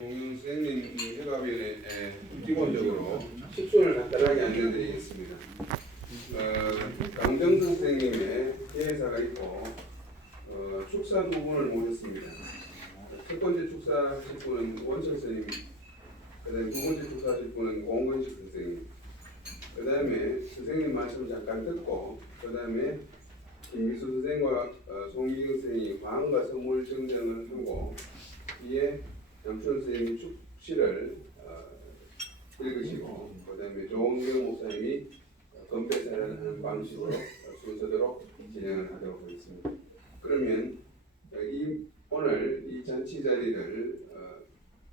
공윤 선생님 이 회가위원회 기본적으로 식순을 간단하게 안내드리겠습니다. 어, 강정 선생님의 대회사가 있고 어, 축사 두 분을 모셨습니다. 첫 번째 축사하실 분은 원철 선생님, 그 다음에 두 번째 축사하실 분은 공건식 선생님, 그 다음에 선생님 말씀을 잠깐 듣고 그 다음에 김미수 선생과 어, 송기경 선생이 광과 선물 증정을 하고 이에 양춘 선생님이 축시를 어, 읽으시고 그 다음에 조은경 목사님이 건배사를 하는 방식으로 어, 순서대로 진행을 하도록 하겠습니다. 그러면 어, 이 오늘 이 잔치 자리를 어,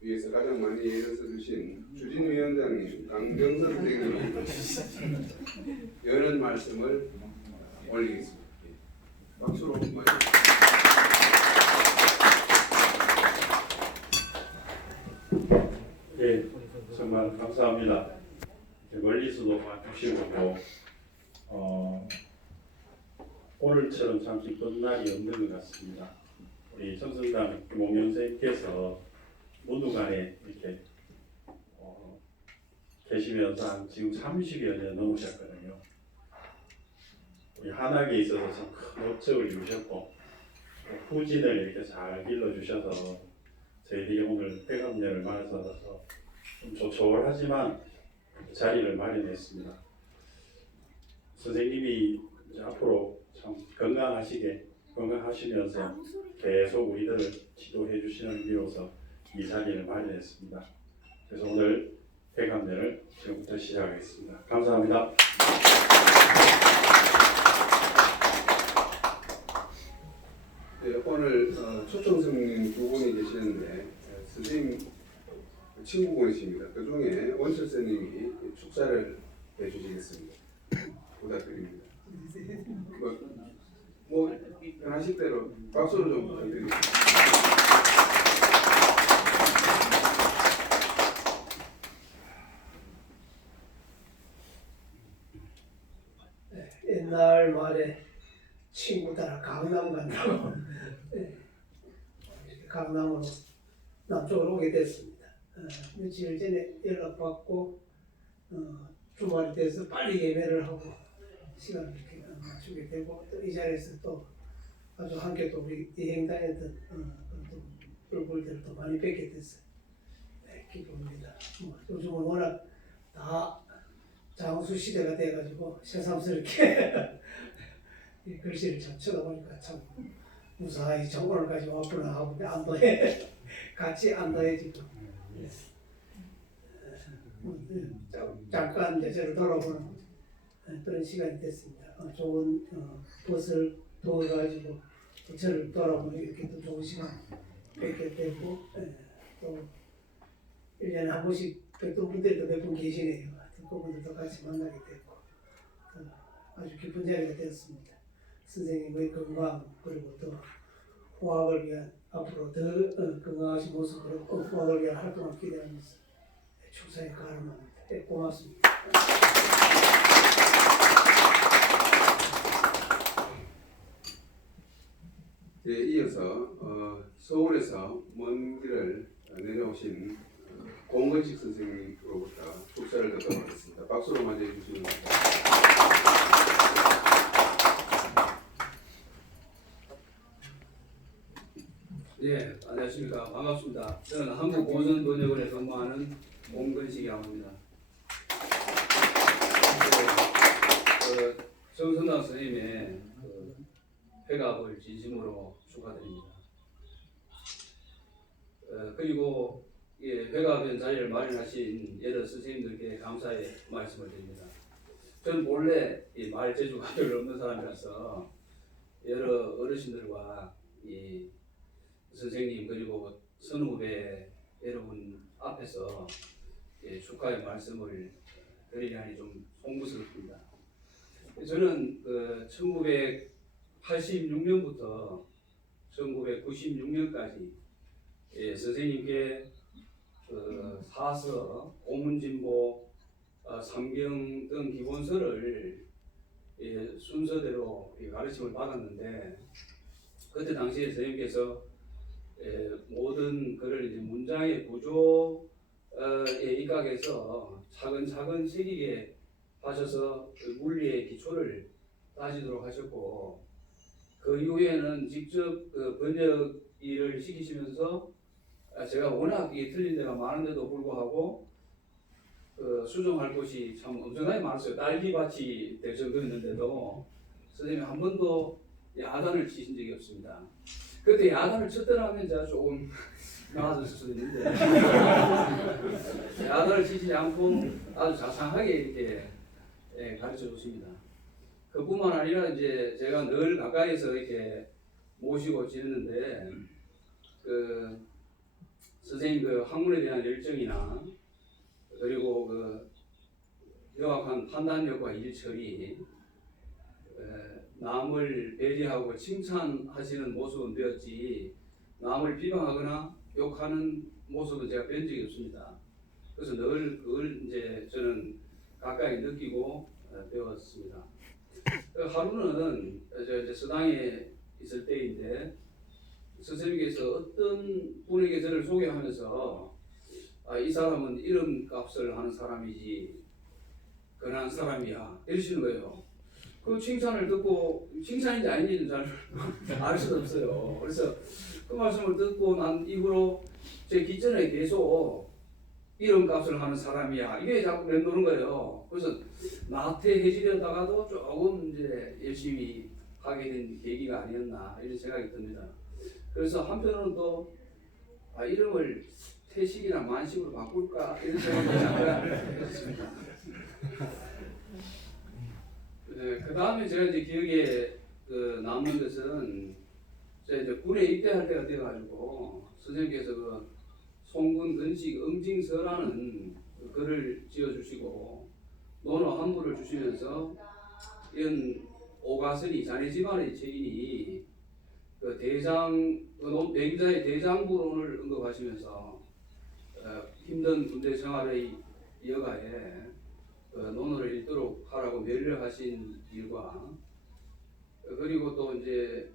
위해서 가장 많이 애를 써주신 주진 위원장님, 강정선 선생님이 여는 말씀을 올리겠습니다. 박수로 맞이. 예, 정말 감사합니다. 멀리서도 와주시고 어, 오늘처럼 참 기쁜 날이 없는 것 같습니다. 우리 청성당 김홍현 선생님께서 무등간에 이렇게 어, 계시면서 한 지금 30여 년 넘으셨거든요. 우리 한학에 있어서 참큰 업적을 이루셨고 후진을 이렇게 잘 길러주셔서 저희들이 오늘 회감년을 맞아서 좀 조촐하지만 자리를 마련했습니다. 선생님이 앞으로 참 건강하시게 건강하시면서 계속 우리들을 지도해 주시는 의미로서 이 자리를 마련했습니다. 그래서 오늘 회감년을 지금부터 시작하겠습니다. 감사합니다. 네, 오늘 어, 초청 스님 두 분이 계시는데 어, 선생님 친구분이십니다. 그 중에 원철 스님이 축사를 해주시겠습니다. 부탁드립니다. 뭐, 뭐 편하실 대로 박수를 좀 부탁드립니다. 옛날 말에 친구 따라 강남 간다고 예. 이렇게 강남으로 남쪽으로 오게 됐습니다. 어, 며칠 전에 연락받고 어, 주말이 돼서 빨리 예매를 하고 시간을 이렇게 맞추게 되고 또 이 자리에서 또 아주 함께 또 우리 여행 다녔던 어, 또또 많이 뵙게 됐어요. 네, 기쁩니다. 뭐, 요즘은 워낙 다 장수 시대가 돼가지고 새삼스럽게 이 글씨를 참 쳐다보니까 참 무사히 정권을까지 왔구나 하고 안도해 같이 안도해지고 예. 잠깐 저를 돌아보는 그런 시간이 됐습니다. 어, 좋은 어, 것을 도와가지고 또 저를 돌아보는 이렇게 또 좋은 시간 뵙게 되고 예, 또 1년에 한 번씩 뵙던 분들도 몇 분 계시네요. 그분들도 같이 만나게 됐고 어, 아주 기쁜 자리가 되었습니다. 선생님의 건강 그리고 또 후학을 위한 앞으로 더 어, 건강하신 모습으로 어, 후학을 위한 활동을 기대하면서 축사에 가름합니다. 네, 고맙습니다. 네, 이어서 어, 서울에서 먼 길을 내려오신 어, 공건식 선생님으로부터 축사를 듣도록 하겠습니다. 박수로 맞이해 주시면 감사합니다. 예, 안녕하십니까. 반갑습니다. 저는 한국 보존번역원에 근무하는 공근식이라고 합니다. 그, 정선당 선생님의 그 회갑을 진심으로 축하드립니다. 어, 그리고 예, 회갑의 자리를 마련하신 여러 선생님들께 감사의 말씀을 드립니다. 저는 본래 이말 재주가 별로 없는 사람이라서 여러 어르신들과 이 선생님 그리고 선후배 여러분 앞에서 예, 축하의 말씀을 드리려니 좀 송구스럽습니다. 저는 그 1986년부터 1996년까지 예, 선생님께 그 사서, 고문진보, 어, 상경 등 기본서를 예, 순서대로 이 가르침을 받았는데 그때 당시에 선생님께서 에, 모든 그를 이제 문장의 구조에 입각해서 차근차근 새기게 하셔서 그 물리의 기초를 따지도록 하셨고 그 이후에는 직접 그 번역 일을 시키시면서 아, 제가 워낙 이 틀린 데가 많은데도 불구하고 그 수정할 곳이 참 엄청나게 많았어요. 딸기밭이 될 정도였는데도 선생님이 한 번도 야단을 치신 적이 없습니다. 그때 야단을 쳤더라면 제가 조금 나아졌을 수도 있는데 야단을 치지 않고 아주 자상하게 이렇게 예, 가르쳐 줬습니다. 그뿐만 아니라 이제 제가 늘 가까이서 이렇게 모시고 지냈는데 그 선생님 그 학문에 대한 열정이나 그리고 그 명확한 판단력과 일처리 에, 남을 배려하고 칭찬하시는 모습은 되었지 남을 비방하거나 욕하는 모습은 제가 뵌 적이 없습니다. 그래서 늘 그걸 이제 저는 가까이 느끼고 어, 배웠습니다. 그 하루는 저 이제 서당에 있을 때인데 선생님께서 어떤 분에게 저를 소개하면서 아, 이 사람은 이름 값을 하는 사람이지 그런 사람이야 이러시는 거예요. 그 칭찬을 듣고 칭찬인지 아닌지는 잘 알 수도 없어요. 그래서 그 말씀을 듣고 난 이후로 제 기전에 계속 이름 값을 하는 사람이야 이게 자꾸 맴도는 거예요. 그래서 나태해지려다가도 조금 이제 열심히 하게 된 계기가 아니었나 이런 생각이 듭니다. 그래서 한편으로는 또 아, 이름을 태식이나 만식으로 바꿀까 이런 생각이 잠깐 했습니다. 네, 그 다음에 제가 이제 기억에 그 남는 것은 제가 이제 군에 입대할 때가 돼가지고 선생님께서 그 송군 근식 응징서라는 그 글을 지어주시고 논어 한 부를 주시면서 이런 오가선이 자네 집안의 책임이 그 대장 그 논- 맹자의 대장부론을 언급하시면서 어, 힘든 군대 생활의 여가에 그 논어를 읽도록 하라고 면려하신 일과 어, 그리고 또 이제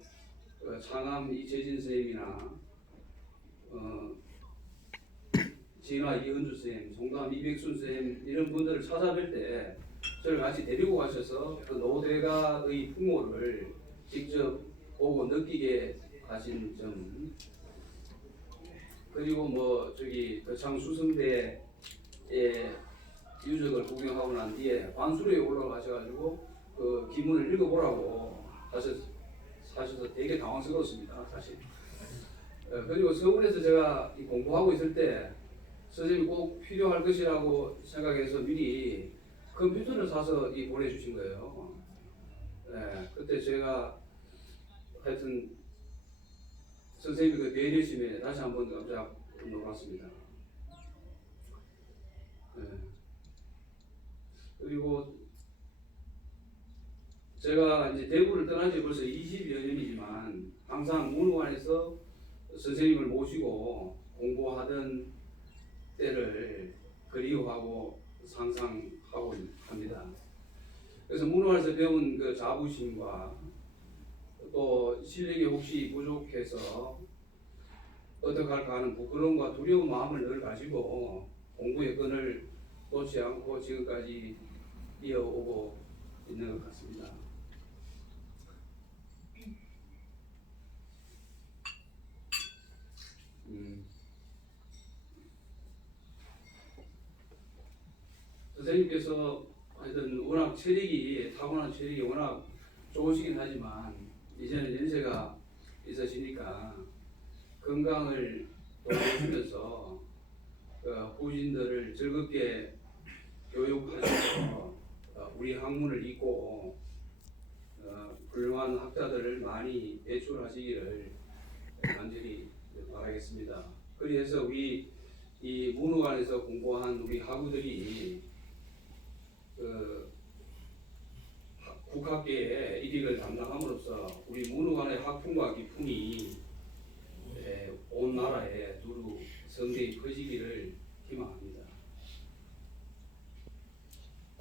그 창암 이재진 선생님이나 어, 진화 이은주 선생님, 송담 이백순 선생님 이런 분들을 찾아뵐 때 저를 같이 데리고 가셔서 그 노대가의 풍모를 직접 보고 느끼게 하신 점. 그리고 뭐 저기 거창 수성대의 유적을 구경하고 난 뒤에 반수로에 올라가셔가지고 그 기문을 읽어보라고 하셔, 하셔서 되게 당황스러웠습니다 사실 어, 그리고 서울에서 제가 이 공부하고 있을 때 선생님이 꼭 필요할 것이라고 생각해서 미리 컴퓨터를 사서 이 보내주신 거예요. 네, 그때 제가 하여튼 선생님의 그 배려심에 다시 한번 깜짝 놀랐습니다. 네. 그리고 제가 이제 대구를 떠난 지 벌써 20여 년이지만 항상 문후관에서 선생님을 모시고 공부하던 때를 그리워하고 상상하고 합니다. 그래서 문화에서 배운 그 자부심과 또 실력이 혹시 부족해서 어떡할까 하는 부끄러움과 두려운 마음을 늘 가지고 공부의 끈을 놓지 않고 지금까지 이어오고 있는 것 같습니다. 음. 선생님께서 하여튼 워낙 체력이 타고난 체력이 워낙 좋으시긴 하지만 이제는 연세가 있으시니까 건강을 도와주면서 그 후진들을 즐겁게 교육하셔서 어, 우리 학문을 잇고 어, 훌륭한 학자들을 많이 배출하시기를 간절히 바라겠습니다. 그래서 우리 이 문후관에서 공부한 우리 학우들이 그 학- 국학계의 일익을 담당함으로써 우리 문후관의 학풍과 기품이 예, 온 나라에 두루 성대히 퍼지기를 희망합니다.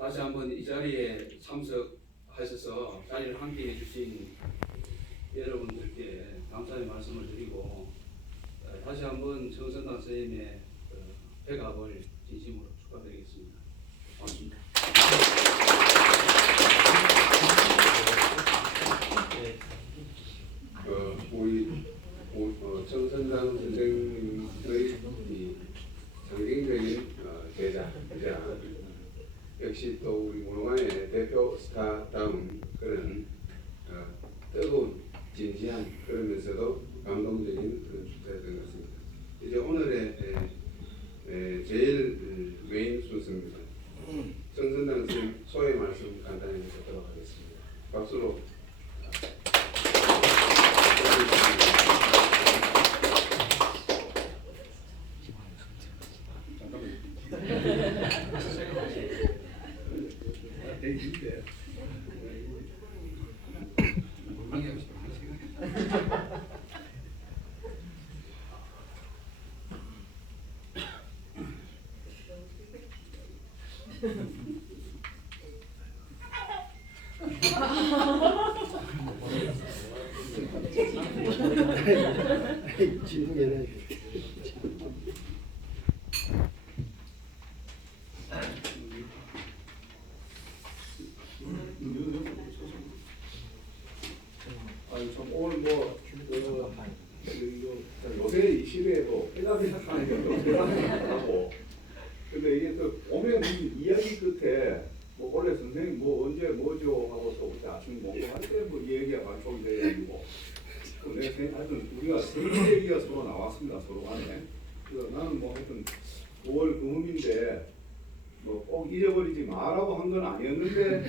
다시 한번 이 자리에 참석하셔서 자리를 함께 해 주신 여러분들께 감사의 말씀을 드리고 어, 다시 한번 정선당 선생님의 그 백합을 진심으로 축하드리겠습니다. 고맙습니다. 어, 우리 오- 어, 정선당 선생님의 이 상징적인 어, 제자이자 역시 또 우리 문화의 대표 스타다운 그런 어, 뜨거운 진지한 그러면서도 감동적인 그런 축제였던 것 같습니다. 이제 오늘의 에, 에, 제일 음, 메인 순서입니다. 정선당 선생님 소회 말씀 간단히 듣도록 하겠습니다. 박수로 질문에 아니 참 오늘 뭐 그, 그, 그 요새 이 시대에도 회담이 하는 게 대단하고 근데 이게 또 오면 이 이야기 끝에 뭐 원래 선생님 뭐 언제 뭐죠 하고서 그때 아침 공부할 때뭐 얘기가 반복이 돼가지고 그 내가 생- 하여튼 우리가 생일 얘기가 서로 나왔습니다 서로 간에 그래서 나는 뭐 하여튼 9월 금음인데 뭐 꼭 잊어버리지 마라고 한 건 아니었는데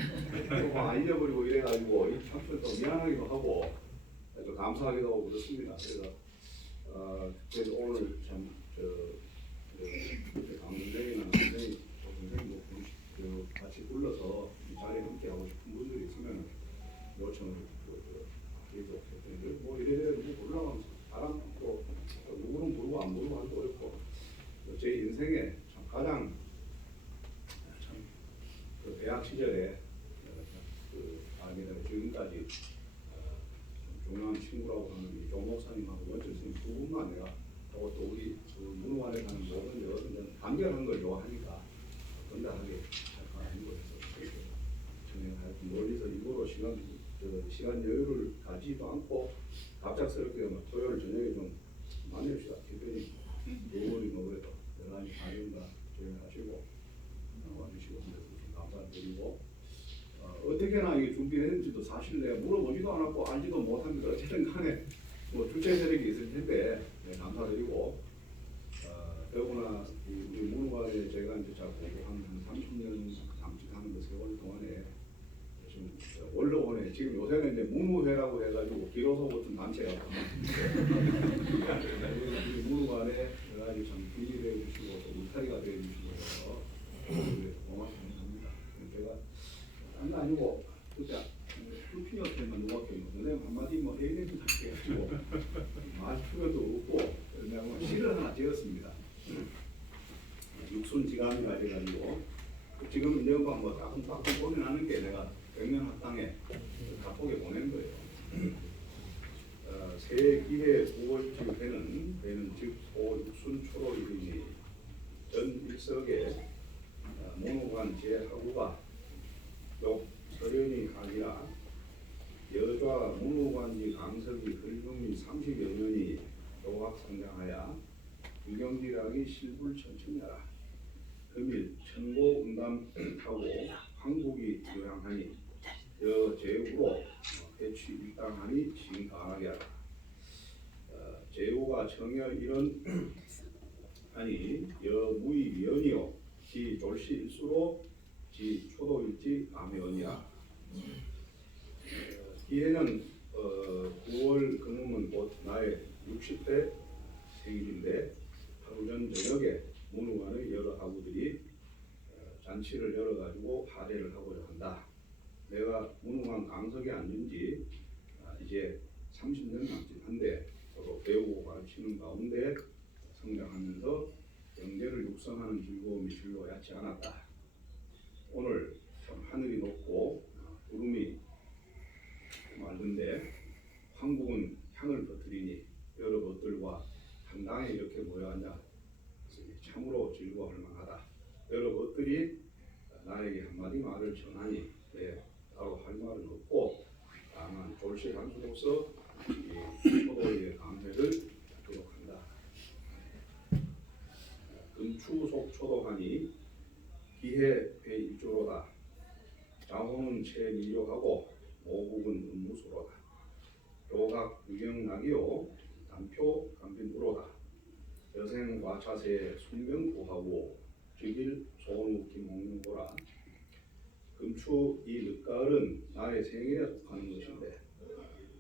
또안 잊어버리고 이래가지고 이 참선 또 미안하기도 하고 또 감사하기도 하고 그렇습니다. 그래서 어 그래서 오늘 참저 강문정이나 선생님 또 선생님 뭐 부르시- 그 같이 불러서 이 자리에 함께 하고 싶은 분들이 있으면 요청을 그, 그, 그리고 뭐 이래저래 누구 올라가면서 사람 또, 또 누구는 부르고 안 부르고 하기도 어렵고 또제 인생에 참 가장 참그 대학 시절에 어, 그 아기들 지금까지 어, 좀 중요한 친구라고 하는 이조 목사님하고 원철 분만 내가 또, 또 우리 그 문화관에 가는 모든 여러분들 간결한 걸 좋아하니까 생각하는 거에서 그렇게 저는 하여튼 멀리서 일부러 시간 그 시간 여유를 가지도 않고 갑작스럽게 뭐 토요일 저녁에 좀 만납시다. 기분이 요일이 뭐 그래도 여러 가지 가정과 조용하시고 와주시고 그래서 좀 감사드리고 어, 어떻게나 이게 준비를 했는지도 사실 내가 물어보지도 않았고 알지도 못합니다. 어쨌든 간에 뭐 주최 세력이 있을 텐데 네, 감사드리고 어, 더구나 이 우리 문화관에 제가 이제 잘 공부한 한 30년 잠직하는 그 세월 동안에 지금 저 원로원에 지금 요새는 이제 문무회라고 해가지고 기로소 같은 단체가 우리 문화관에 여러 가지 참 분리를 해주시고 또 울타리가 되어주시고 해서 고맙습니다. 제가 딴거 아니고 그때 누가 껴있는 선생님 한마디 뭐 ANM 해가지고 말 필요도 없고 내가 뭐 시를 하나 지었습니다. 육순지감이라 해가지고 지금 이제 뭐 따끔 따끔 보내는 게 내가 백년 학당에 각복에 보낸 거예요. 어, 새 기회 9월쯤 되는 되는 즉 소 육순 초로 이름이 전 일석에 어, 모노관 제하구가 욕 서련이 아니라 문호관지 강석이 긁음이 30여 년이 도학 성장하여 유경지락이 실불 천천야라. 금일 천고 응담하고 황국이 요양하니 여 제후로 대취 일당하니 진가하게 하라. 어, 제후가 청여 이런 아니 여 무의 위원이요. 지 졸시 일수로 지 초도일지 암회원이라. 기해는 어, 9월 그놈은 곧 나의 60대 생일인데 하루 전 저녁에 문우관의 여러 아구들이 어, 잔치를 열어가지고 하대를 하고자 한다. 내가 문우관 강석에 앉은 지 아, 이제 30년 남짓 한데 서로 배우고 가르치는 가운데 성장하면서 영재를 육성하는 즐거움이 줄로 얕지 않았다. 오늘 참 하늘이 높고 어, 구름이 맑은데 황국은 향을 퍼뜨리니 여러 것들과 한 당에 이렇게 모여 앉아 참으로 즐거워할 만하다. 여러 것들이 나에게 한마디 말을 전하니 예, 따로 할 말은 없고 다만 졸시 간수로서 이 초도의 감회를 기록한다. 금추속 초도하니 기해 배일조로다. 자홍은 채미료하고 모국은 음무소로다. 교각 유경락이요 단표 감빈우로다. 여생 와차세 숙명구하고 즉일 소원우 김홍룡보라. 금추 이 늦가을은 나의 생일에 속하는 것인데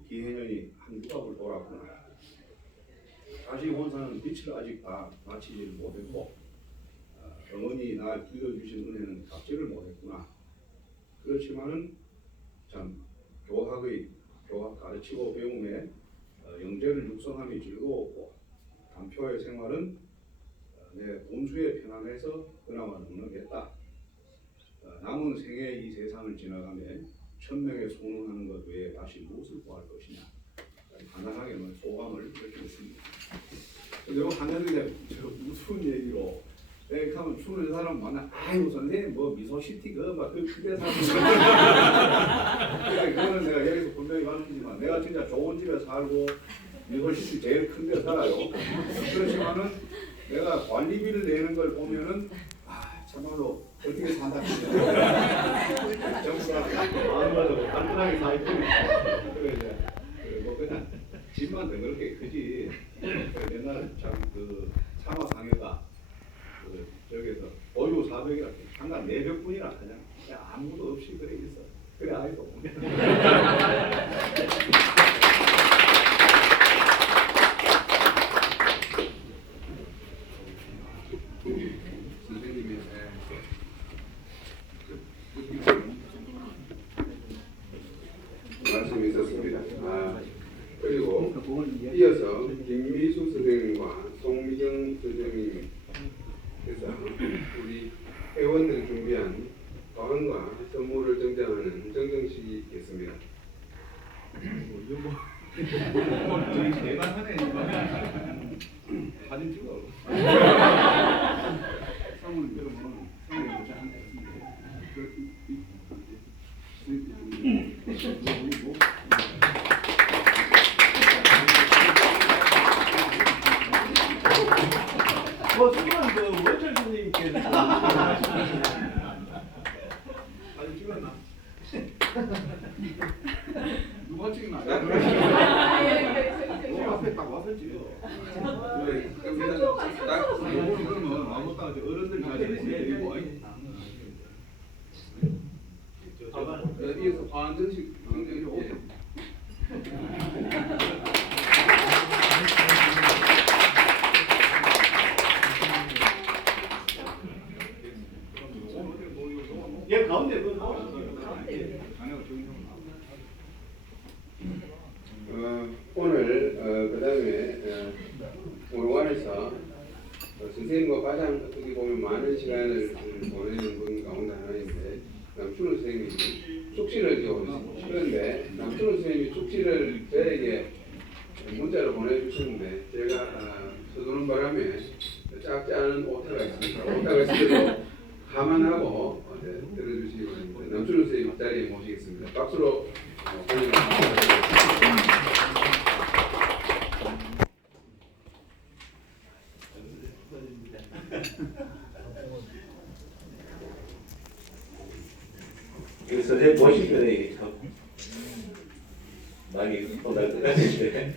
기해년이 한 주갑을 돌았구나. 자식 원사는 빛을 아직 다 마치지를 못했고 어, 어머니 날 길러주신 은혜는 갚지를 못했구나. 그렇지만은 참 교학의 교학 가르치고 배움에 어, 영재를 육성함이 즐거웠고 단표의 생활은 어, 내 본수에 편안해서 그나마 넉넉했다. 어, 남은 생애 이 세상을 지나가며 천명에 소문하는 것 외에 다시 무엇을 구할 것이냐 간단하게 뭐 소감을 밝혔습니다. 그리고 하늘에 저 무슨 얘기로 내가 하면 추는 사람 만나 아이고 선생님 뭐 미소시티 그막그 크게 사는 그래 그거는 내가 여기서 분명히 가르치지만 내가 진짜 좋은 집에 살고 미소시티 제일 큰 데 살아요. 그렇지만은 내가 관리비를 내는 걸 보면은 아 참말로 어떻게 산다. 싶냐 정수가 마음가도 간단하게 살고. 그래 이제 그뭐 그냥 집만 더 그렇게 크지. 옛날에 참그 상화 상해가 그 저기서 보유 400이라 한간 400분이라 그냥, 그냥 아무도 없이 그래 있어. 그래 아이도 선생 어, 선생님과 가장 어떻게 보면 많은 시간을 음, 보내는 분 가운데 하나인데 남춘호 선생님이 있습니다. 그런데 남춘호 선생님이 축지를 저에게 문자로 보내주셨는데 제가 어, 서두는 바람에 작지 않은 오타가 있습니다. 오타가 있어도 감안하고 어, 네, 들어주시기 바랍니다. 남춘호 선생님 자리에 모시겠습니다. 박수로 어, 환영합니다. 이거 선생님 보시면 이게 참 많이 혼날 것 같은데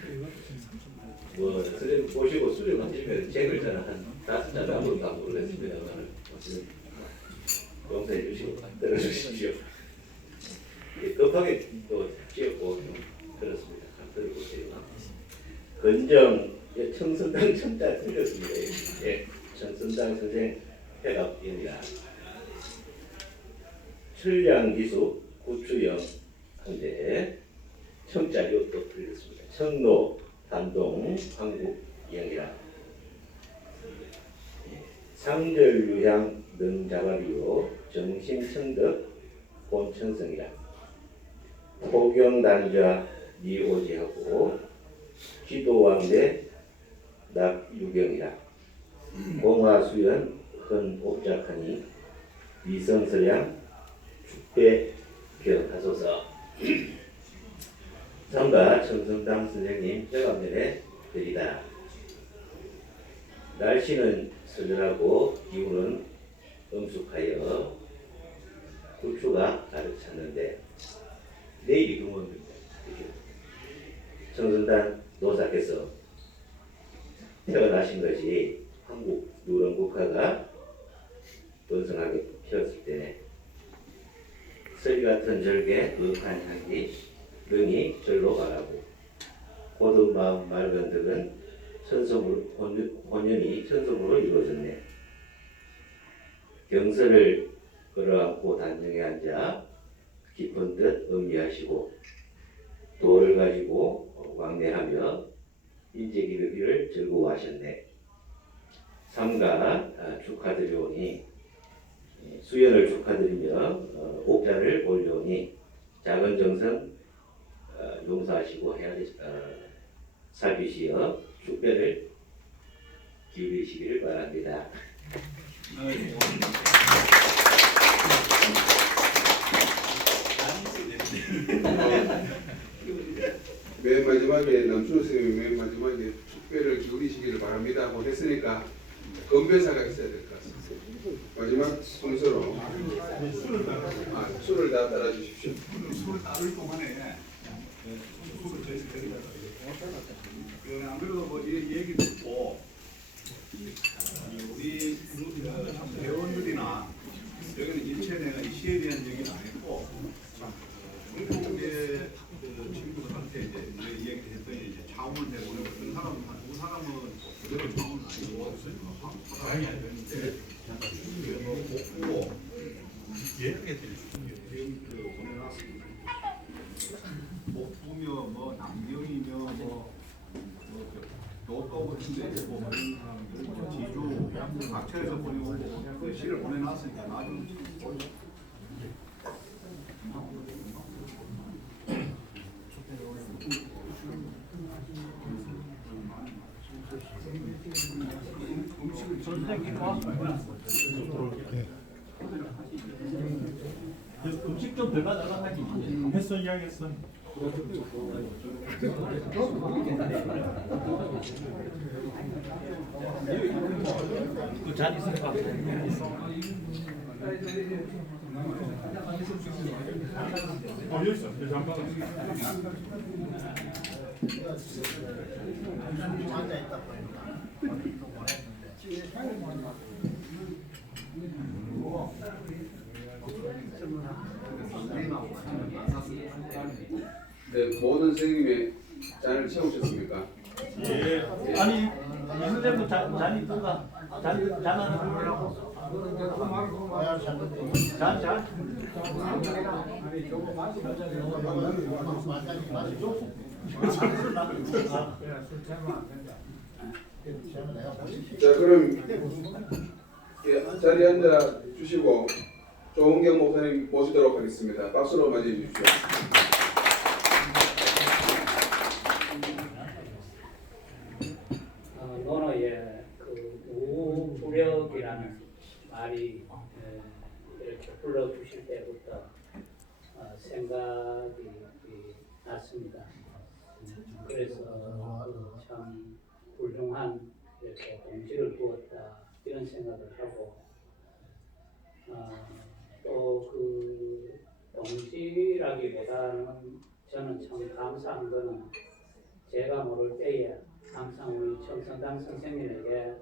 뭐 선생님 보시고 수료하시면 제 글자는 한 다섯 자 남은 다 모르겠습니다 오늘 어쨌든 용서해 주시고 들어주십시오 예, 급하게 또 지었고 좀 들었습니다 들어보세요 건정 예, 청선당 청자 틀렸습니다. 예, 청선당 선생 회갑입니다. 철량기수 구추영 한대 청자료 또 틀렸습니다. 청로 단동 한국 이영이라. 상절 유향 능자발이요 정신청덕 본천성이라. 포경단자 니오지하고 기도왕대 낙유경이라. 공화수연 헌옥작하니 위성설량 축배 기억하소서. 삼가 청성당 선생님 제감전에 드리다. 날씨는 서늘하고 기후는 엄숙하여 kul추가 가득 찼는데 내일이 금원입니다. 청순단 노사께서 태어나신 것이 한국 누런 국가가 번성하게 피었을 때에 서리 같은 절개 의한 향기 능이 절로 가라고 고든 마음 맑은 덕은 천성으로 혼연이 천성으로 이루어졌네. 경서를 걸어안고 단정에 앉아 깊은 듯 음미하시고 돌을 가지고 왕래하며 인재기르기를 즐거워하셨네. 삼가 아, 축하드리오니 예, 수연을 축하드리며 어, 옥자를 올려오니 작은 정성 어, 용서하시고 헤아리 어, 축배를 기울이시기를 바랍니다. 맨 마지막에 남춘호 선생님이 맨 마지막에 축배를 기울이시기를 바랍니다 하고 했으니까 건배사가 있어야 될 것 같습니다. 마지막 순서로 아, 술을 다 따라주십시오. 술을 따를 동안에 술을 저희 드리다 그, 안 그래도 뭐이 얘기 듣고 우리 어, 회원들이나 여기는 일체 내가 이 시에 대한 얘기는 안 했고 중국의 그 친구들한테 이제 이 얘기 했더니 이제 자문을 내보내고 어떤 사람은 그대로 자문 아니고 다행이 되는데 뭐 복고 지금 그 보내놨습니다. 목부며 뭐 남경이며 뭐, 뭐 교도 같은 데 있고 뭐 이런 사람들 뭐 지주 각처에서 보내오고 그 시를 보내놨으니까 나중에 음식 좀 들어가 달라 하지. 했어 이야기했어. 그잔 있으니까. 어 여기 있어. 여기 잠깐. 네, 모든 선생님의 잔을 채우셨습니까? 예. 아니 이 선생님도 잔 잔이 있던가? 잔 잔하는 분이라고. 잔 잔. 자, 그럼 예, 자리에 앉아 주시고 조은경 목사님 모시도록 하겠습니다. 박수로 맞이해 주십시오. 어, 논어에 그 우부력이라는 말이 에, 이렇게 불러 주실 때부터 어, 생각이 이, 났습니다. 음, 그래서 그 참 훌륭한 이렇게 동지를 두었다 이런 생각을 하고 어, 또그 동지라기보다는 저는 참 감사한 거는 제가 모를 때에 항상 우리 청성당 선생님에게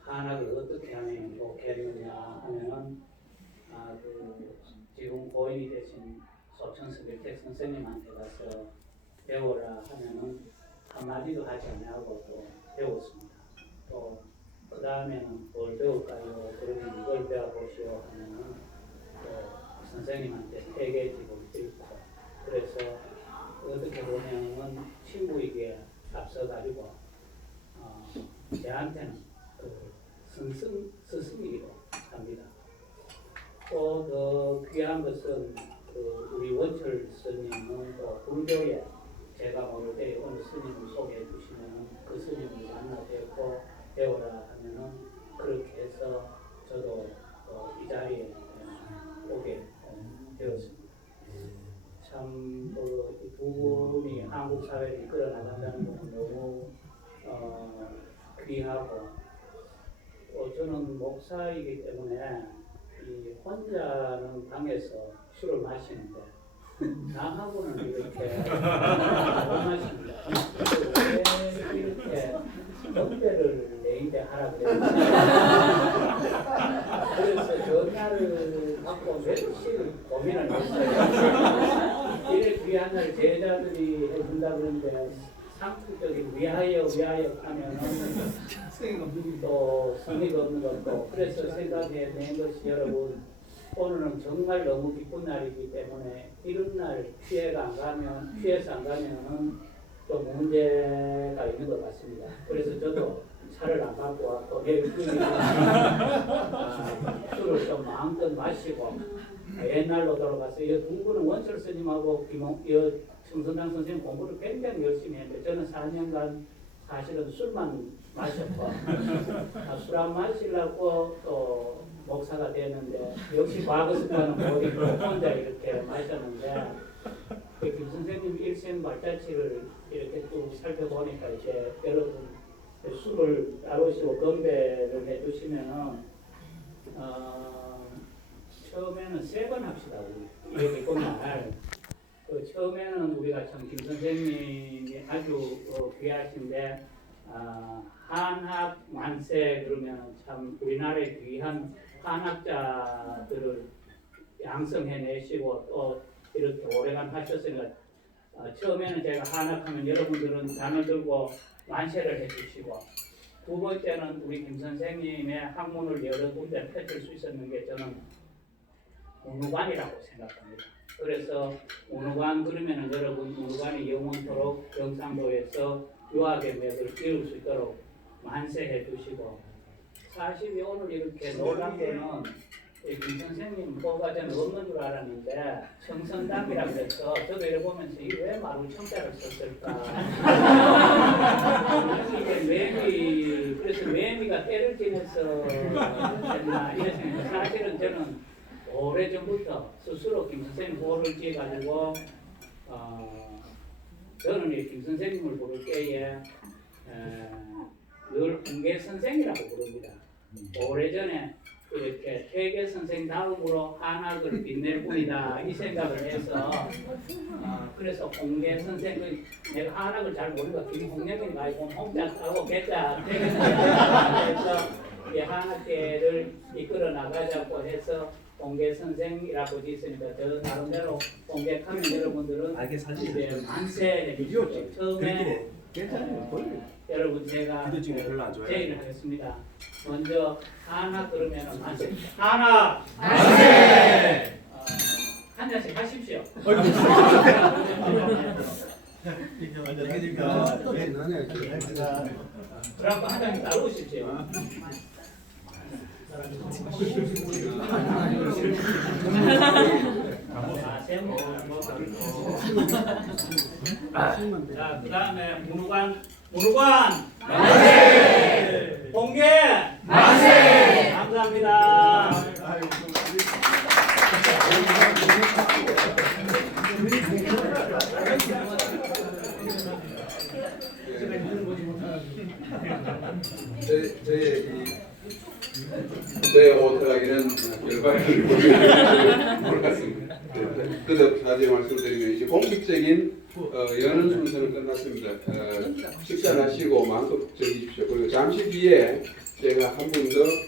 하나를 어떻게 하면 좋겠느냐 하면은 아, 그 지금 고인이 되신 소천스 밀택 선생님한테 가서 배워라 하면은 한마디도 하지 않냐고 또 배웠습니다. 또 그 다음에는 뭘 배울까요? 그러면 이걸 배워보시오 하면은 또 선생님한테 회계집을 읽고 그래서 어떻게 보면은 친구에게 앞서가지고 어, 저한테는 그 스승, 스승이기도 합니다. 또더 귀한 것은 그 우리 원철 스님은 또 불교의 제가 모를 때 어느 스님을 소개해 주시면 그 스님을 만나 뵙고 배워라 하면은 그렇게 해서 저도 어, 이 자리에 어, 오게 어, 되었습니다. 참그두 분이 한국 사회를 이끌어 나간다는 것은 너무 어, 귀하고 어, 저는 목사이기 때문에 이 혼자는 방에서 술을 마시는데 나하고는 이렇게 못 마십니다. 왜 이렇게 경배를 내 입에 하라 그랬지? 그래서 전화를 갖고 며칠 고민을 했어요. 이래 귀한 날 제자들이 해준다 그러는데 상투적인 위하여 위하여 하면은 또 성의가 없는 것도 그래서 생각해 낸 것이 여러분 오늘은 정말 너무 기쁜 날이기 때문에 이런 날 피해가 안 가면 피해서 안 가면은 또 문제가 있는 것 같습니다. 그래서 저도 차를 안 갖고 왔고 내일꾼이 아, 술을 좀 마음껏 마시고 옛날로 돌아가서 이 두 분은 원철 스님하고 김홍 이 청선당 선생님 공부를 굉장히 열심히 했는데 저는 4년간 사실은 술만 마셨고 아, 술안 마시려고 또 목사가 됐는데 역시 과거 습관은 못 잊고 혼자 이렇게 마셨는데 그김 선생님 일생 발자취를 이렇게 쭉 살펴보니까 이제 여러분 술을 따르시고 건배를 해주시면은 어, 처음에는 세 번 합시다 우리 여기 끝날 그 처음에는 우리가 참 김 선생님이 아주 어, 귀하신데 아, 한학 만세 그러면 참 우리나라의 귀한 한학자들을 양성해내시고 또 이렇게 오래간 하셨으니까 어, 처음에는 제가 한학하면 여러분들은 잔을 들고 만세를 해주시고 두 번째는 우리 김 선생님의 학문을 여러 군데 펼칠 수 있었는 게 저는 문우관이라고 생각합니다. 그래서 문우관 그러면은 여러분 문우관이 영원토록 경상도에서 유학의 맥을 이룰 수 있도록 만세해 주시고 사실 오늘 이렇게 놀란 거는 이김 선생님 뭐가 저는 없는 줄 알았는데 청선담이라 그래서 저도 이래 보면서 이 왜 마루 청자를 썼을까? 이게 매미 그래서 매미가 때를 생각 사실은 저는 오래전부터 스스로 김 선생님 호를 지어가지고 어, 저는 이김 선생님을 부를 때에 에, 늘 홍계 선생이라고 부릅니다. 오래전에 이렇게 퇴계 선생 다음으로 한학을 빛낼 뿐이다. 이 생각을 해서 어, 그래서 홍계 선생 그 내가 한학을 잘 모르니까 김홍렬인가 아니고 홍자 하고 개자 퇴계 선생에서 이 한학계를 이끌어 나가자고 해서 홍계 선생이라고 짓으니까 저 나름대로 홍계하면 여러분들은 이제 만세 해주시죠 처음에 어, 여러분 제가 제의를 하겠습니다. 먼저 하나 그러면 만세 하나 만세 어, 한 잔씩 하십시오. 그래갖고 한 잔씩 따르십시오. 자, 그 다음에 문우관, 문우관! 만세! 공개! 만세! 감사합니다. 제, 제, 이, 제 오토하기는 결과를 몰랐습니다. 그저 다시 말씀드리면 이제 공식적인 어, 여는 순서는 끝났습니다. 어, 식사를 하시고 마음껏 즐기십시오. 그리고 잠시 뒤에 제가 한분더